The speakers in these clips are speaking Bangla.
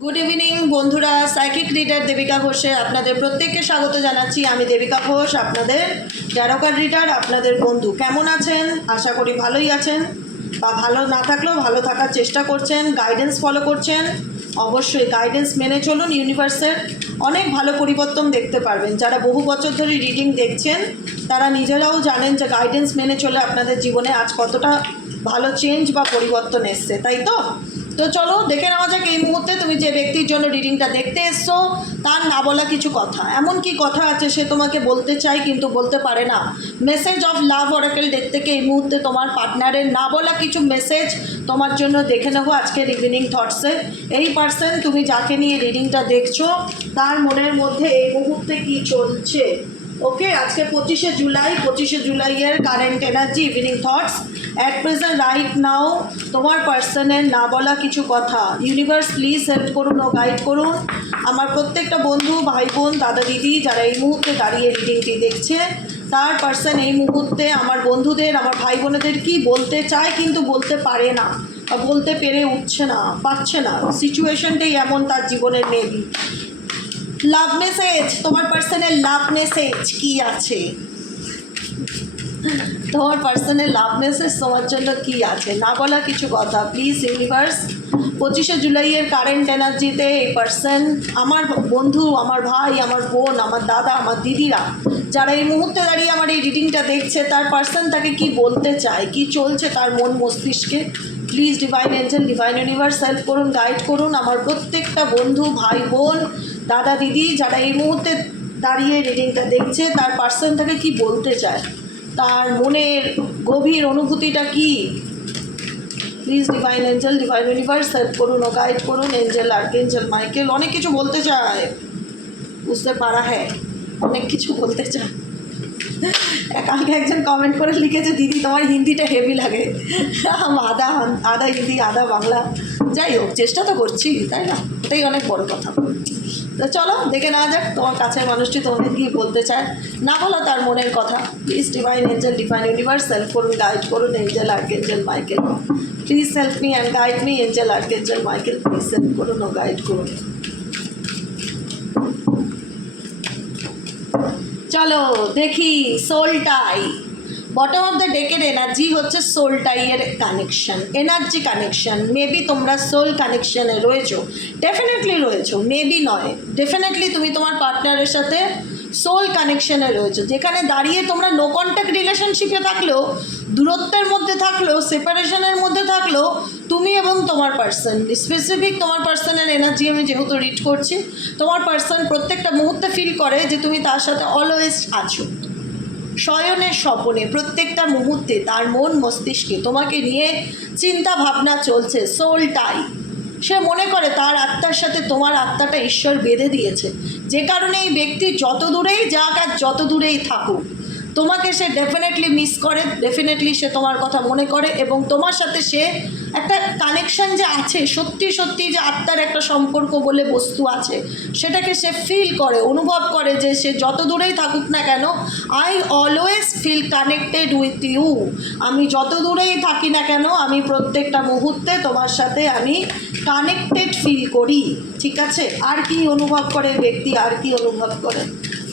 গুড ইভিনিং বন্ধুরা, সাইকিক রিডার দেবিকা ঘোষে আপনাদের প্রত্যেককে স্বাগত জানাচ্ছি। আমি দেবিকা ঘোষ, আপনাদের ট্যারো কার্ড রিডার, আপনাদের বন্ধু। কেমন আছেন? আশা করি ভালোই আছেন, বা ভালো না থাকলেও ভালো থাকার চেষ্টা করছেন, গাইডেন্স ফলো করছেন। অবশ্যই গাইডেন্স মেনে চলুন। ইউনিভার্সের অনেক ভালো পরিবর্তন দেখতে পারবেন। যারা বহু বছর ধরে রিডিং দেখছেন তারা নিজেরাও জানেন যে গাইডেন্স মেনে চলে আপনাদের জীবনে আজ কতটা ভালো চেঞ্জ বা পরিবর্তন এসছে, তাই তো? তো চলো দেখে নেওয়া যাক এই মুহূর্তে তুমি যে ব্যক্তির জন্য রিডিংটা দেখতে এসছো তার না বলা কিছু কথা। এমন কি কথা আছে সে তোমাকে বলতে চায় কিন্তু বলতে পারে না। Message of love oracle deck থেকে এই মুহূর্তে তোমার পার্টনারের না বলা কিছু মেসেজ তোমার জন্য দেখে নেবো আজকের ইভিনিং থটসে। এই পার্সন তুমি যাকে নিয়ে রিডিংটা দেখছো তার মনের মধ্যে এই মুহূর্তে কি চলছে। ওকে, আজকে 25শে জুলাইয়ের current energy evening thoughts at present right now. তোমার পার্সনের না বলা কিছু কথা। ইউনিভার্স প্লিজ হেল্প করুন ও গাইড করুন আমার প্রত্যেকটা বন্ধু, ভাই বোন, দাদা দিদি যারা এই মুহূর্তে দাঁড়িয়ে রিডিংটি দেখছে। তার পার্সন এই মুহূর্তে আমার বন্ধুদের, আমার ভাই বোনেদের কি বলতে চায় কিন্তু বলতে পারে না, বা বলতে পেরে উঠছে না, পারছে না। সিচুয়েশনটাই এমন তার জীবনের মেবি। লাভ মেসেজ, তোমার পার্সনের লাভ মেসেজ কি আছে? তোমার পার্সনের লাভ মেসেজ তোমার জন্য কি আছে? না বলা কিছু কথা প্লিজ ইউনিভার্স। 25শে জুলাইয়ের কারেন্ট এনার্জিতে এই পার্সন, আমার বন্ধু, আমার ভাই, আমার বোন, আমার দাদা, আমার দিদিরা যারা এই মুহূর্তে দাঁড়িয়ে আমার এই রিডিংটা দেখছে, তার পার্সন তাকে কি বলতে চায়, কি চলছে তার মন মস্তিষ্কে। Please divine angel, divine universe help করুন, গাইড করুন আমার প্রত্যেকটা বন্ধু, ভাই বোন, দাদা দিদি যারা এই মুহূর্তে দাঁড়িয়ে রিডিংটা দেখছে, তার পার্সন তাকে কি বলতে চায়, তার মনের গভীর অনুভূতিটা কি। Please divine angel, divine universe help করুন ও গাইড করুন। এঞ্জেল, আর্কেঞ্জেল মাইকেল অনেক কিছু বলতে চায়, বুঝতে পারা হ্যাঁ, অনেক কিছু বলতে চায়। কালকে একজন কমেন্ট করে লিখেছে, দিদি তোমার হিন্দিটা হেভি লাগে। আধা আধা হিন্দি আধা বাংলা, যাই হোক চেষ্টা তো করছি, তাই না? এটাই অনেক বড় কথা। তো চলো দেখে নেওয়া যাক তোমার কাছের মানুষটি তোমাকে কী বলতে চায়, না বলো তার মনের কথা। Please divine angel, divine universe help করুন, গাইড করুন। Angel, archangel Michael please help me and guide me. Angel, archangel Michael please help করুন ও গাইড করুন। চলো দেখি soul tie. Bottom of the ডেকের এনার্জি হচ্ছে সোল টাইয়ের কানেকশন, এনার্জি কানেকশন। মেবি তোমরা সোল কানেকশনে রয়েছো, ডেফিনেটলি রয়েছো, মেবি নয়, ডেফিনেটলি তুমি তোমার পার্টনারের সাথে সোল কানেকশনে রয়েছো, যেখানে দাঁড়িয়ে তোমরা নো কন্ট্যাক্ট রিলেশনশিপে থাকলেও, দূরত্বের মধ্যে থাকলেও, সেপারেশনের মধ্যে থাকলেও তুমি এবং তোমার পার্সন, স্পেসিফিক তোমার পার্সনের এনার্জি আমি যেহেতু রিড করছি, তোমার পার্সন প্রত্যেকটা মুহূর্তে ফিল করে যে তুমি তার সাথে অলওয়েজ আছো। শয়নের স্বপনে প্রত্যেকটা মুহূর্তে তার মন মস্তিষ্কে তোমাকে নিয়ে চিন্তা ভাবনা চলছে। সোলটাই সে মনে করে তার আত্মার সাথে তোমার আত্মাটা ঈশ্বর বেঁধে দিয়েছে, যে কারণে এই ব্যক্তি যত দূরেই যাক আর যত দূরেই থাকুক তোমাকে সে ডেফিনেটলি মিস করে, ডেফিনেটলি সে তোমার কথা মনে করে, এবং তোমার সাথে সে একটা কানেকশান যে আছে, সত্যি সত্যি যে আত্মার একটা সম্পর্ক বলে বস্তু আছে, সেটাকে সে ফিল করে, অনুভব করে যে সে যত দূরেই থাকুক না কেন, I always feel connected with you. আমি যত দূরেই থাকি না কেন আমি প্রত্যেকটা মুহূর্তে তোমার সাথে আমি কানেক্টেড ফিল করি। ঠিক আছে, আর কি অনুভব করে ব্যক্তি, আর কি অনুভব করে?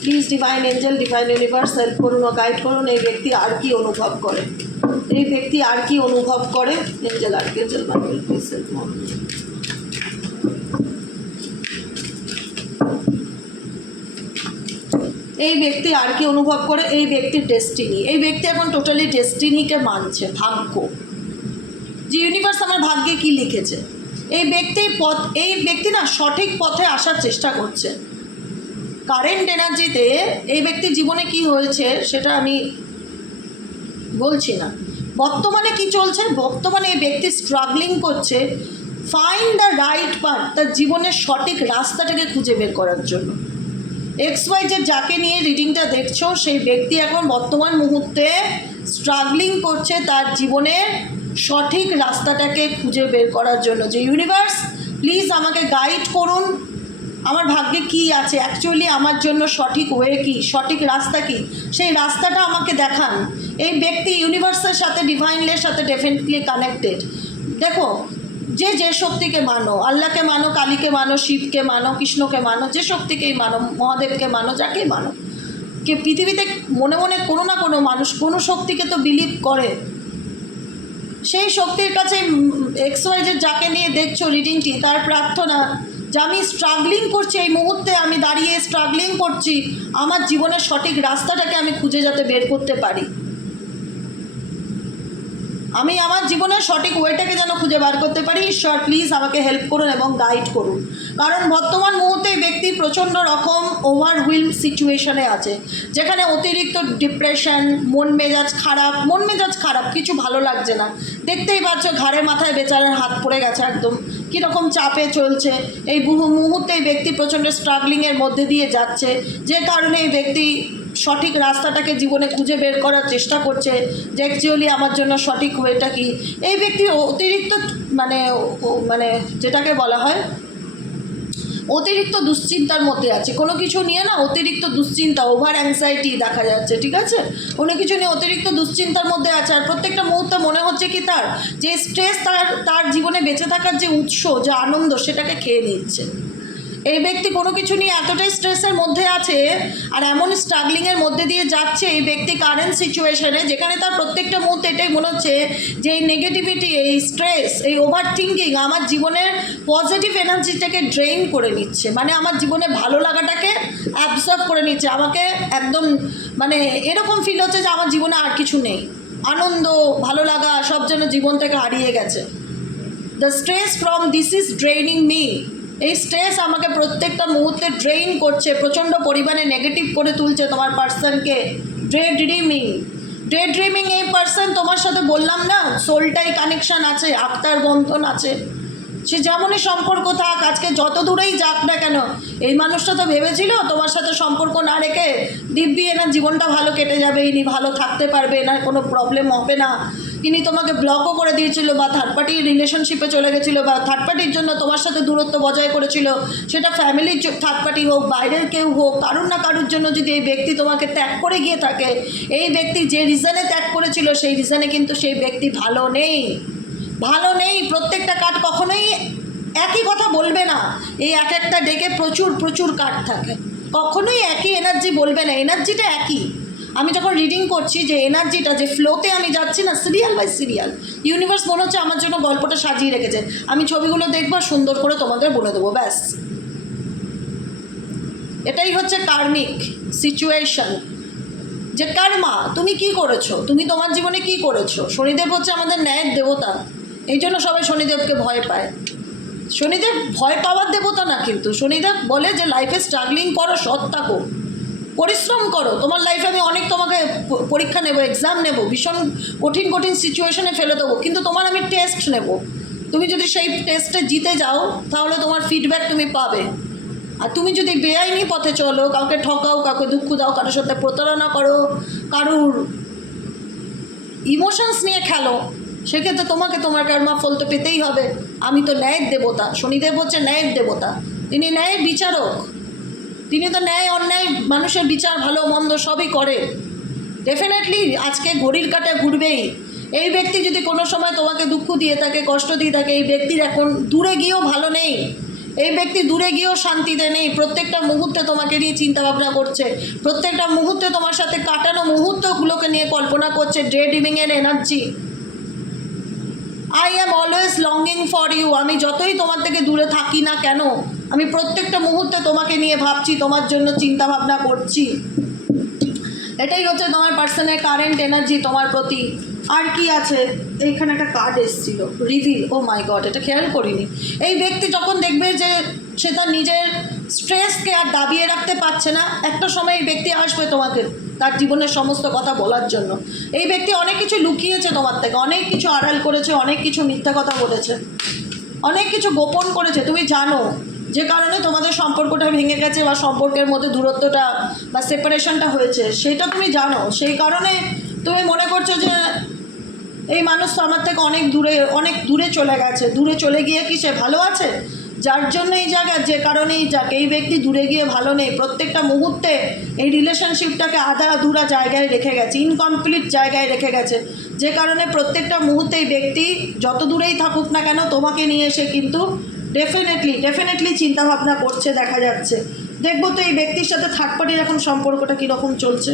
Please divine angel, divine universe help করুন ও গাইড করুন। এই ব্যক্তি আর কি অনুভব করে, এই ব্যক্তি আর কি অনুভব করে? Angel, archangel Michael please help করুন। এই ব্যক্তি আর কি অনুভব করে? এই ব্যক্তির ডেস্টিনি, এই ব্যক্তি এখন টোটালি ডেস্টিনিকে মানছে, ভাগ্য, যে ইউনিভার্স আমার ভাগ্যে কি লিখেছে। এই ব্যক্তির পথ, এই ব্যক্তি না সঠিক পথে আসার চেষ্টা করছে। কারেন্ট এনার্জিতে এই ব্যক্তির জীবনে কি হয়েছে সেটা আমি বলছি না, বর্তমানে কি চলছে। বর্তমানে এই ব্যক্তি স্ট্রাগলিং করছে ফাইন্ড দ্য রাইট পাথ, তার জীবনের সঠিক রাস্তাটাকে খুঁজে বের করার জন্য। XY যে যাকে নিয়ে রিডিংটা দেখছো সেই ব্যক্তি এখন বর্তমান মুহূর্তে স্ট্রাগলিং করছে তার জীবনের সঠিক রাস্তাটাকে খুঁজে বের করার জন্য, যে ইউনিভার্স প্লিজ আমাকে গাইড করুন, আমার ভাগ্যে কি আছে, অ্যাকচুয়ালি আমার জন্য সঠিক ওয়ে কি, সঠিক রাস্তা কি, সেই রাস্তাটা আমাকে দেখান। এই ব্যক্তি ইউনিভার্সের সাথে, ডিভাইনলের সাথে ডেফিনেটলি কানেক্টেড। দেখো যে যে শক্তিকে মানো, আল্লাহকে মানো, কালীকে মানো, শিবকে মানো, কৃষ্ণকে মানো, যে শক্তিকেই মানো, মহাদেবকে মানো, যাকেই মানো, কে পৃথিবীতে মনে মনে কোনো না কোনো মানুষ কোনো শক্তিকে তো বিলিভ করে। সেই শক্তির কাছে XYZ যাকে নিয়ে দেখছো রিডিংটি, তার প্রার্থনা যে আমি স্ট্রাগলিং করছি, এই মুহূর্তে আমি দাঁড়িয়ে স্ট্রাগলিং করছি, আমার জীবনের সঠিক রাস্তাটাকে আমি খুঁজে যাতে বের করতে পারি, আমি আমার জীবনের সঠিক ওয়েটাকে যেন খুঁজে বার করতে পারি। ঈশ্বর প্লিজ আমাকে হেল্প করুন এবং গাইড করুন। কারণ বর্তমান মুহূর্তে এই ব্যক্তি প্রচণ্ড রকম ওভারহুইলড সিচুয়েশনে আছে, যেখানে অতিরিক্ত ডিপ্রেশন, মন মেজাজ খারাপ, কিছু ভালো লাগছে না। দেখতেই পাচ্ছ ঘাড়ে মাথায় বেচারার হাত পড়ে গেছে, একদম কীরকম চাপে চলছে। এই মুহূর্তে এই ব্যক্তি প্রচণ্ড স্ট্রাগলিংয়ের মধ্যে দিয়ে যাচ্ছে, যে কারণে এই ব্যক্তি সঠিক রাস্তাটাকে জীবনে খুঁজে বের করার চেষ্টা করছে যে অ্যাকচুয়ালি আমার জন্য সঠিক ওয়েটা কি। এই ব্যক্তি অতিরিক্ত মানে যেটাকে বলা হয় অতিরিক্ত দুশ্চিন্তার মধ্যে আছে, কোনো কিছু নিয়ে না অতিরিক্ত দুশ্চিন্তা, ওভার অ্যাংজাইটি দেখা যাচ্ছে, ঠিক আছে, কোনো কিছু নিয়ে অতিরিক্ত দুশ্চিন্তার মধ্যে আছে। আর প্রত্যেকটা মুহূর্তে মনে হচ্ছে কি তার যে স্ট্রেস, তার জীবনে বেঁচে থাকার যে উৎস, যে আনন্দ, সেটাকে খেয়ে নিচ্ছে। এই ব্যক্তি কোনো কিছু নিয়ে এতটাই স্ট্রেসের মধ্যে আছে আর এমন স্ট্রাগলিংয়ের মধ্যে দিয়ে যাচ্ছে এই ব্যক্তি কারেন্ট সিচুয়েশনে, যেখানে তার প্রত্যেকটা মুহূর্তে এটাই মনে হচ্ছে যে এই নেগেটিভিটি, এই স্ট্রেস, এই ওভার থিঙ্কিং আমার জীবনের পজিটিভ এনার্জিটাকে ড্রেইন করে নিচ্ছে, মানে আমার জীবনে ভালো লাগাটাকে অ্যাবজর্ব করে নিচ্ছে। আমাকে একদম এরকম ফিল হচ্ছে যে আমার জীবনে আর কিছু নেই, আনন্দ, ভালো লাগা সব যেন জীবন থেকে হারিয়ে গেছে। The stress from this is ড্রেইনিং me. এই স্ট্রেস আমাকে প্রত্যেকটা মুহূর্তে ড্রেইন করছে, প্রচণ্ড পরিমাণে নেগেটিভ করে তুলছে তোমার পার্সনকে। ডে ড্রিমিং এই পার্সন তোমার সাথে বললাম না সোলটাই কানেকশান আছে, আত্মার বন্ধন আছে। সে যেমনই সম্পর্ক থাক, আজকে যত দূরেই যাক না কেন, এই মানুষটা তো ভেবেছিল তোমার সাথে সম্পর্ক না রেখে দিব্যি এনার জীবনটা ভালো কেটে যাবে, ইনি ভালো থাকতে পারবে, এনার কোনো প্রবলেম হবে না। ইনি তোমাকে ব্লকও করে দিয়েছিল বা থার্ড পার্টি রিলেশনশিপে চলে গেছিলো বা থার্ড পার্টির জন্য তোমার সাথে দূরত্ব বজায় করেছিল, সেটা ফ্যামিলির থার্ড পার্টি হোক, বাইরের কেউ হোক, কারুর না কারুর জন্য যদি এই ব্যক্তি তোমাকে ত্যাগ করে গিয়ে থাকে, এই ব্যক্তি যে রিজনে ত্যাগ করেছিল সেই রিজনে কিন্তু সেই ব্যক্তি ভালো নেই। প্রত্যেকটা কার্ড কখনোই একই কথা বলবে না। এই এক একটা ডেকে প্রচুর কার্ড থাকে, কখনোই একই এনার্জি বলবে না, এনার্জিটা একই। আমি যখন রিডিং করছি যে এনার্জিটা, যে ফ্লোতে আমি যাচ্ছি না, সিরিয়াল বাই সিরিয়াল ইউনিভার্স মনে হচ্ছে আমার জন্য গল্পটা সাজিয়ে রেখেছে, আমি ছবিগুলো দেখবো সুন্দর করে তোমাদের বলে দেবো, ব্যাস। এটাই হচ্ছে কার্মিক সিচুয়েশন, যে কর্মা তুমি কি করেছো, তুমি তোমার জীবনে কি করেছো। শনিদেব হচ্ছে আমাদের ন্যায়ের দেবতা, এই জন্য সবাই শনিদেবকে ভয় পায়। শনিদেব ভয় পাওয়ার দেবতা না, কিন্তু শনিদেব বলে যে লাইফে স্ট্রাগলিং করো, সৎ থাকো, পরিশ্রম করো, তোমার লাইফে আমি অনেক তোমাকে পরীক্ষা নেব, এক্সাম নেব, ভীষণ কঠিন সিচুয়েশনে ফেলে দেবো, কিন্তু তোমার আমি টেস্ট নেব। তুমি যদি সেই টেস্টে জিতে যাও তাহলে তোমার ফিডব্যাক তুমি পাবে। আর তুমি যদি বেআইনি পথে চলো, কাউকে ঠকাও, কাউকে দুঃখ দাও, কারোর সাথে প্রতারণা করো, কারুর ইমোশনস নিয়ে খেলো, সেক্ষেত্রে তোমাকে তোমার কর্মা ফল তো পেতেই হবে। আমি তো ন্যায়ের দেবতা, শনিদেব হচ্ছে ন্যায়ের দেবতা, তিনি ন্যায়ের বিচারক, তিনি তো ন্যায় অন্যায় মানুষের বিচার ভালো মন্দ সবই করে। ডেফিনেটলি আজকে ঘড়ির কাঁটা ঘুরবেই। এই ব্যক্তি যদি কোনো সময় তোমাকে দুঃখ দিয়ে থাকে, কষ্ট দিয়ে থাকে, এই ব্যক্তির এখন দূরে গিয়েও ভালো নেই, এই ব্যক্তি দূরে গিয়েও শান্তিতে নেই। প্রত্যেকটা মুহূর্তে তোমাকে নিয়ে চিন্তা ভাবনা করছে, প্রত্যেকটা মুহূর্তে তোমার সাথে কাটানো মুহূর্তগুলোকে নিয়ে কল্পনা করছে। ডে ড্রিমিংয়ের energy, I am always longing for you. আমি যতই তোমার থেকে দূরে থাকি না কেন, আমি প্রত্যেকটা মুহূর্তে তোমাকে নিয়ে ভাবছি, তোমার জন্য চিন্তা ভাবনা করছি। এটাই হচ্ছে তোমার পার্সনের কারেন্ট এনার্জি তোমার প্রতি। আর কি আছে, এইখানে একটা কার্ড এসেছিল রিভিল, ও মাই গড, এটা খেয়াল করিনি। এই ব্যক্তি যখন দেখবে যে সে তার নিজের স্ট্রেসকে আর দাবিয়ে রাখতে পারছে না, একটা সময় এই ব্যক্তি আসবে তোমাকে তার জীবনের সমস্ত কথা বলার জন্য। এই ব্যক্তি অনেক কিছু লুকিয়েছে তোমার থেকে, অনেক কিছু আড়াল করেছে, অনেক কিছু মিথ্যা কথা বলেছে, অনেক কিছু গোপন করেছে, তুমি জানো, যে কারণে তোমাদের সম্পর্কটা ভেঙে গেছে বা সম্পর্কের মধ্যে দূরত্বটা বা সেপারেশনটা হয়েছে, সেটা তুমি জানো। সেই কারণে তুমি মনে করছো যে এই মানুষ তো আমার থেকে অনেক দূরে চলে গেছে, দূরে চলে গিয়ে কি সে ভালো আছে, যার জন্য এই জায়গা, যে কারণেই যাক, এই ব্যক্তি দূরে গিয়ে ভালো নেই, প্রত্যেকটা মুহূর্তে এই রিলেশনশিপটাকে আধা আধুরা জায়গায় রেখে গেছে, ইনকমপ্লিট জায়গায় রেখে গেছে, যে কারণে প্রত্যেকটা মুহূর্তে এই ব্যক্তি যত দূরেই থাকুক না কেন তোমাকে নিয়ে এসে কিন্তু ডেফিনেটলি চিন্তাভাবনা করছে দেখা যাচ্ছে। দেখবো তো এই ব্যক্তির সাথে থার্ড পার্টির এখন সম্পর্কটা কীরকম চলছে,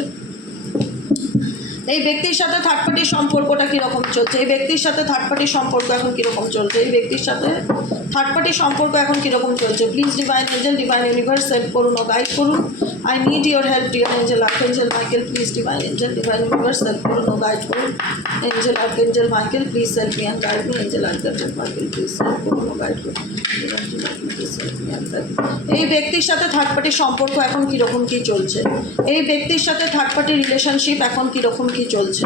এই ব্যক্তির সাথে থার্ড পার্টির সম্পর্কটা কীরকম চলছে, এই ব্যক্তির সাথে থার্ড পার্টির সম্পর্ক এখন কীরকম চলছে, এই ব্যক্তির সাথে থার্ড পার্টির সম্পর্ক এখন কীরকম চলছে। Please divine angel, divine universe help করুন ও গাইড করুন। I need your help dear angel archangel Michael, please divine angel, divine universe help করুন ও গাইড করুন। Angel archangel Michael, please help me and guide me. Angel archangel Michael, please help করুন ও গাইড করুন। এই ব্যক্তির সাথে থার্ড পার্টির সম্পর্ক এখন কীরকম কী চলছে, এই ব্যক্তির সাথে থার্ড পার্টির রিলেশনশিপ এখন কীরকম কী চলছে।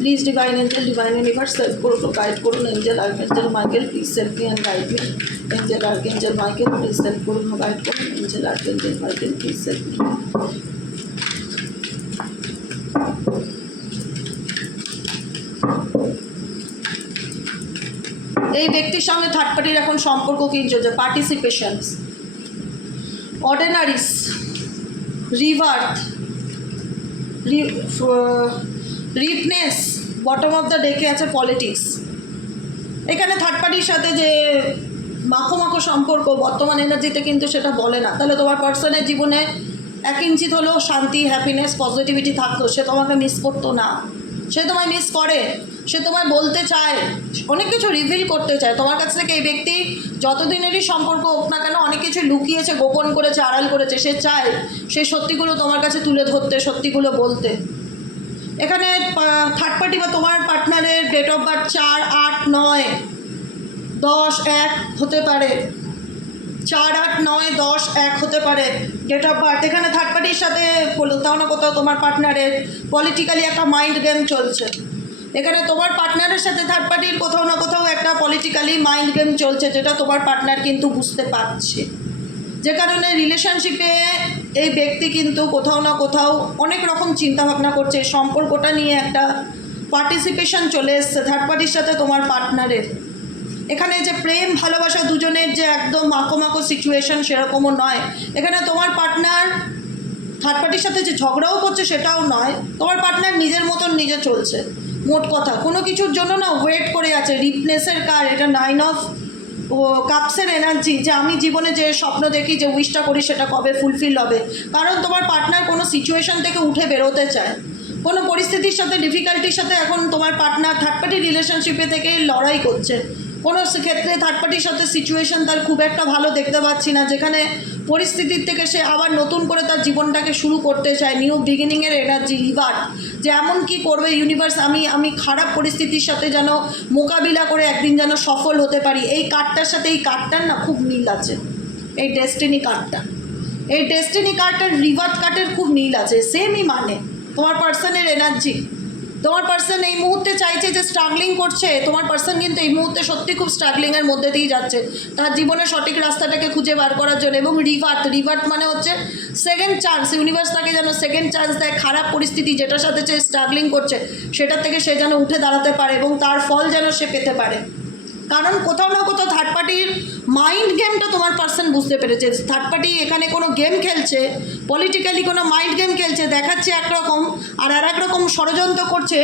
Please divine angel, divine universe help করুন ও গাইড করুন। Angel archangel Michael, please help me and guide me. Angel archangel Michael, please help করুন ও গাইড করুন। Angel archangel Michael, please help me. এই ব্যক্তির সঙ্গে থার্ড পার্টির এখন সম্পর্ক কী চলছে। Participations, ordinaries, rebirth, ripeness, bottom of the ডেকে আছে পলিটিক্স। এখানে থার্ড পার্টির সাথে যে মাখো সম্পর্ক বর্তমান এনার্জিতে কিন্তু সেটা বলে না। তাহলে তোমার পার্সনের জীবনে 1 ইঞ্চিত হলেও শান্তি, হ্যাপিনেস, পজিটিভিটি থাকতো, সে তোমাকে মিস করতো না, সে তোমায় মিস করে, সে তোমায় বলতে চায়, অনেক কিছু রিভিল করতে চায় তোমার কাছ থেকে। এই ব্যক্তি যতদিনেরই সম্পর্ক হোক না কেন অনেক কিছু লুকিয়েছে, গোপন করেছে, আড়াল করেছে, সে চায় সেই সত্যিগুলো তোমার কাছে তুলে ধরতে, সত্যিগুলো বলতে। এখানে থার্ড পার্টি বা তোমার পার্টনারের ডেট অফ বার্থ 4, 8, 9, 10, 1 হতে পারে, 4, 8, 9, 10, 1 হতে পারে ডেট অফ বার্থ। এখানে থার্ড পার্টির সাথে কোথাও না কোথাও তোমার পার্টনারের পলিটিক্যালি একটা মাইন্ড গেম চলছে। এখানে তোমার পার্টনারের সাথে থার্ড পার্টির কোথাও না কোথাও একটা পলিটিক্যালি মাইন্ড গেম চলছে, যেটা তোমার পার্টনার কিন্তু বুঝতে পারছে, যে কারণে রিলেশনশিপে এই ব্যক্তি কিন্তু কোথাও না কোথাও অনেক রকম চিন্তাভাবনা করছে। সম্পর্কটা নিয়ে একটা পার্টিসিপেশন চলে এসছে থার্ড পার্টির সাথে তোমার পার্টনারের। এখানে যে প্রেম ভালোবাসা দুজনের যে একদম মাখো সিচুয়েশন সেরকমও নয়। এখানে তোমার পার্টনার থার্ড পার্টির সাথে যে ঝগড়াও করছে সেটাও নয়, তোমার পার্টনার নিজের মতন নিজে চলছে। মোট কথা কোনো কিছুর জন্য না ওয়েট করে আছে। রিপনেসের কার্ড, এটা 9 অফ কাপসের এনার্জি, যে আমি জীবনে যে স্বপ্ন দেখি, যে উইশটা করি সেটা কবে ফুলফিল হবে। কারণ তোমার পার্টনার কোনো সিচুয়েশন থেকে উঠে বেরোতে চায়, কোনো পরিস্থিতির সাথে, ডিফিকাল্টির সাথে এখন তোমার পার্টনার থার্ড পার্টি রিলেশনশিপে থেকেই লড়াই করছে। কোনো ক্ষেত্রে থার্ড পার্টির সাথে সিচুয়েশন তার খুব একটা ভালো দেখতে পাচ্ছি না, যেখানে পরিস্থিতির থেকে সে আবার নতুন করে তার জীবনটাকে শুরু করতে চায়। নিউ বিগিনিংয়ের এনার্জি, রিভার্ট, যে এমন কি করবে ইউনিভার্স, আমি খারাপ পরিস্থিতির সাথে যেন মোকাবিলা করে একদিন যেন সফল হতে পারি। এই কার্ডটার সাথে এই কার্ডটার না খুব মিল আছে, এই ডেস্টিনি কার্ডটা, এই ডেস্টিনি কার্ডটার রিভার্ট কার্ডের খুব মিল আছে, সেমই মানে তোমার পার্সনের এনার্জি। তোমার পার্সন এই মুহূর্তে চাইছে যে স্ট্রাগলিং করছে, তোমার পার্সন কিন্তু এই মুহূর্তে সত্যি খুব স্ট্রাগলিংয়ের মধ্যে দিয়ে যাচ্ছে তার জীবনের সঠিক রাস্তাটাকে খুঁজে বার করার জন্য। এবং রিভার্ট মানে হচ্ছে সেকেন্ড চান্স। ইউনিভার্স তাকে যেন সেকেন্ড চান্স দেয়, খারাপ পরিস্থিতি যেটার সাথে সে স্ট্রাগলিং করছে সেটার থেকে সে যেন উঠে দাঁড়াতে পারে এবং তার ফল যেন সে পেতে পারে। কারণ কোথাও না কোথাও থার্ড পার্টির মাইন্ড গেমটা তোমার পার্সন বুঝতে পেরেছে। থার্ড পার্টি এখানে কোনো গেম খেলছে, পলিটিক্যালি কোনো মাইন্ড গেম খেলছে, দেখাচ্ছে একরকম আর এক রকম ষড়যন্ত্র করছে।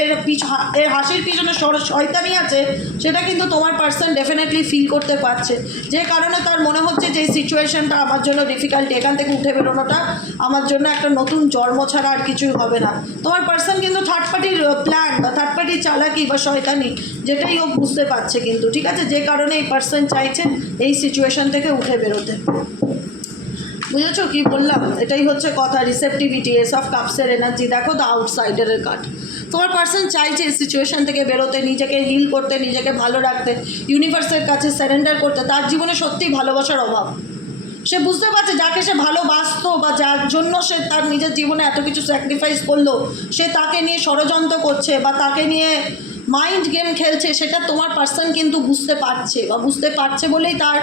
এর হাসির পিছনে শয়তানি আছে, সেটা কিন্তু তোমার পার্সন ডেফিনেটলি ফিল করতে পারছে, যে কারণে তার মনে হচ্ছে যে এই সিচুয়েশনটা আমার জন্য ডিফিকাল্টি, এখান থেকে উঠে বেরোনোটা আমার জন্য একটা নতুন জন্ম ছাড়া আর কিছুই হবে না। তোমার পার্সন কিন্তু থার্ড পার্টির প্ল্যান বা থার্ড পার্টির চালাকি বা শয়তানি যেটাই হোক বুঝতে পারছে কিন্তু, ঠিক আছে, যে কারণে এই পার্সন চাইছে এই সিচুয়েশন থেকে উঠে বেরোতে। বুঝেছো কি বললাম? এটাই হচ্ছে কথা। রিসেপটিভিটি, এস অফ কাপসের এনার্জি, দেখো দ্য আউটসাইডারের কার্ড। তোমার পার্সন চাইছে এই সিচুয়েশন থেকে বেরোতে, নিজেকে হিল করতে, নিজেকে ভালো রাখতে, ইউনিভার্সের কাছে সারেন্ডার করতে। তার জীবনে সত্যিই ভালোবাসার অভাব। সে বুঝতে পারছে যাকে সে ভালোবাসতো বা যার জন্য সে তার নিজের জীবনে এত কিছু স্যাক্রিফাইস করলো, সে তাকে নিয়ে ষড়যন্ত্র করছে বা তাকে নিয়ে মাইন্ড গেম খেলছে সেটা তোমার পার্সন কিন্তু বুঝতে পারছে, বা বুঝতে পারছে বলেই তার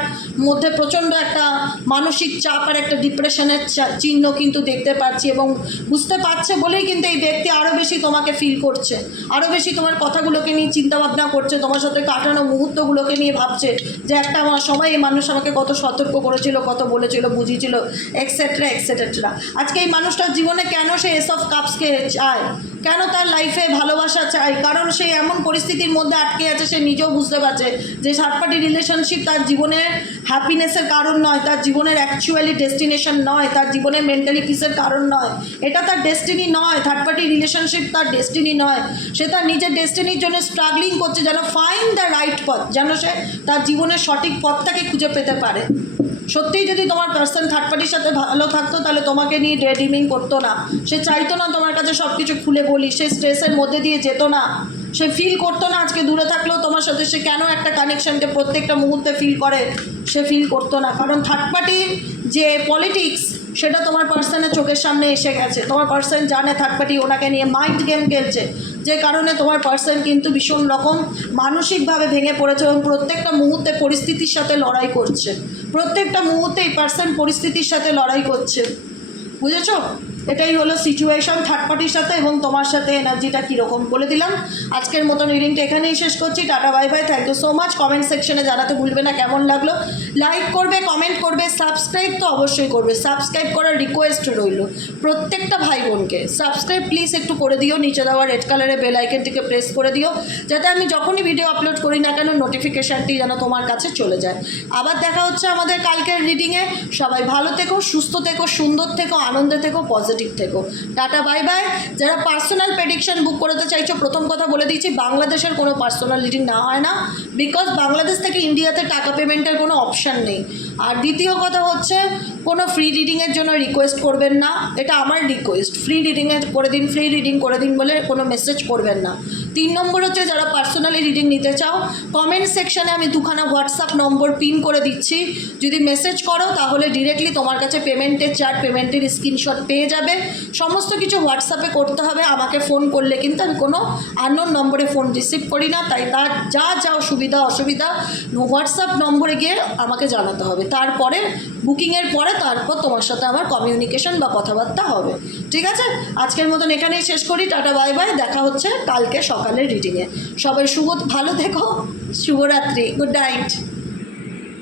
মধ্যে প্রচণ্ড একটা মানসিক চাপ আর একটা ডিপ্রেশনের চিহ্ন কিন্তু দেখতে পাচ্ছি, এবং বুঝতে পারছে বলেই কিন্তু এই ব্যক্তি আরও বেশি তোমাকে ফিল করছে, আরও বেশি তোমার কথাগুলোকে নিয়ে চিন্তাভাবনা করছে, তোমার সাথে কাটানো মুহূর্তগুলোকে নিয়ে ভাবছে যে একটা আমার সময় এই মানুষ আমাকে কত সতর্ক করেছিল, কত বলেছিল, বুঝিয়েছিল, এক্সেট্রা এক্সেট্রা। আজকে এই মানুষটার জীবনে কেন সে এস অফ কাপসকে চায়, কেন তার লাইফে ভালোবাসা চাই, কারণ সে এমন পরিস্থিতির মধ্যে আটকে আছে, সে নিজেও বুঝতে পারছে যে থার্ড পার্টি রিলেশনশিপ তার জীবনের হ্যাপিনেসের কারণ নয়, তার জীবনের অ্যাকচুয়ালি ডেস্টিনেশন নয়, তার জীবনের মেন্টালি পিসের কারণ নয়, এটা তার ডেস্টিনি নয়। থার্ড পার্টি রিলেশনশিপ তার ডেস্টিনি নয়, সে তার নিজের ডেস্টিনির জন্য স্ট্রাগলিং করছে, যেন ফাইন্ড দ্য রাইট পথ, যেন সে তার জীবনের সঠিক পথটাকে খুঁজে পেতে পারে। সত্যিই যদি তোমার পার্সন থার্ড পার্টির সাথে ভালো থাকতো তাহলে তোমাকে নিয়ে ডেডিমিং করতো না, সে চাইতো না তোমার কাছে সব কিছু খুলে বলি, সে স্ট্রেসের মধ্যে দিয়ে যেত না, সে ফিল করতো না আজকে দূরে থাকলেও তোমার সাথে সে কেন একটা কানেকশনকে প্রত্যেকটা মুহূর্তে ফিল করে, সে ফিল করতো না। কারণ থার্ড পার্টির যে পলিটিক্স সেটা তোমার পার্সনের চোখের সামনে এসে গেছে, তোমার পার্সন জানে থার্ড পার্টি ওনাকে নিয়ে মাইন্ড গেম খেলছে, যে কারণে তোমার পার্সন কিন্তু ভীষণ রকম মানসিকভাবে ভেঙে পড়েছে এবং প্রত্যেকটা মুহূর্তে পরিস্থিতির সাথে লড়াই করছে, প্রত্যেকটা মুহূর্তে এই পার্সন পরিস্থিতির সাথে লড়াই করছে, বুঝেছো? এটাই হলো সিচুয়েশন থার্ড পার্টির সাথে এবং তোমার সাথে এনার্জিটা কীরকম বলে দিলাম। আজকের মতন রিডিংটা এখানেই শেষ করছি। Tata bye bye, thank you so much. Comment সেকশনে জানাতে ভুলবে না কেমন লাগলো, লাইক করবে, কমেন্ট করবে, সাবস্ক্রাইব তো অবশ্যই করবে, সাবস্ক্রাইব করার রিকোয়েস্ট রইল প্রত্যেকটা ভাই বোনকে, সাবস্ক্রাইব প্লিজ একটু করে দিও, নিচে দেওয়া রেড কালারের বেল আইকনটিকে প্রেস করে দিও, যাতে আমি যখনই ভিডিও আপলোড করি না কেন নোটিফিকেশানটি যেন তোমার কাছে চলে যায়। আবার দেখা হচ্ছে আমাদের কালকের রিডিংয়ে। সবাই ভালো থেকো, সুস্থ থেকো, সুন্দর থেকো, আনন্দে থেকো, পজিটিভ থেকো। Tata bye by. যারা পার্সোনাল প্রেডিকশন বুক করতে চাইছো, প্রথম কথা বলে দিচ্ছি, বাংলাদেশের কোনো পার্সোনাল রিডিং না হয় না, বিকজ বাংলাদেশ থেকে ইন্ডিয়াতে টাকা পেমেন্টের কোনো অপশান নেই। আর দ্বিতীয় কথা হচ্ছে, কোনো ফ্রি রিডিংয়ের জন্য রিকোয়েস্ট করবেন না, এটা আমার রিকোয়েস্ট, ফ্রি রিডিংয়ের করে দিন, ফ্রি রিডিং করে দিন বলে কোনো মেসেজ করবেন না। 3 নম্বর হচ্ছে, যারা পার্সোনালি রিডিং নিতে চাও, কমেন্ট সেকশানে আমি 2খানা হোয়াটসঅ্যাপ নম্বর পিন করে দিচ্ছি, যদি মেসেজ করো তাহলে ডিরেক্টলি তোমার কাছে পেমেন্টের চার্ট, পেমেন্টের স্ক্রিনশট পেয়ে যাবে। সমস্ত কিছু হোয়াটসঅ্যাপে করতে হবে, আমাকে ফোন করলে কিন্তু আমি কোনো আননোন নম্বরে ফোন রিসিভ করি না, তাই তার যা যা সুবিধা অসুবিধা হোয়াটসঅ্যাপ নম্বরে গিয়ে আমাকে জানাতে হবে, তারপরে বুকিংয়ের পরে তারপর তোমার সাথে আমার কমিউনিকেশন বা কথাবার্তা হবে। ঠিক আছে, আজকের মতন এখানেই শেষ করি। টাটা বাই বাই, দেখা হচ্ছে কালকে সকালের রিডিংয়ে। সবাই ভালো থেকো, শুভরাত্রি, গুড নাইট।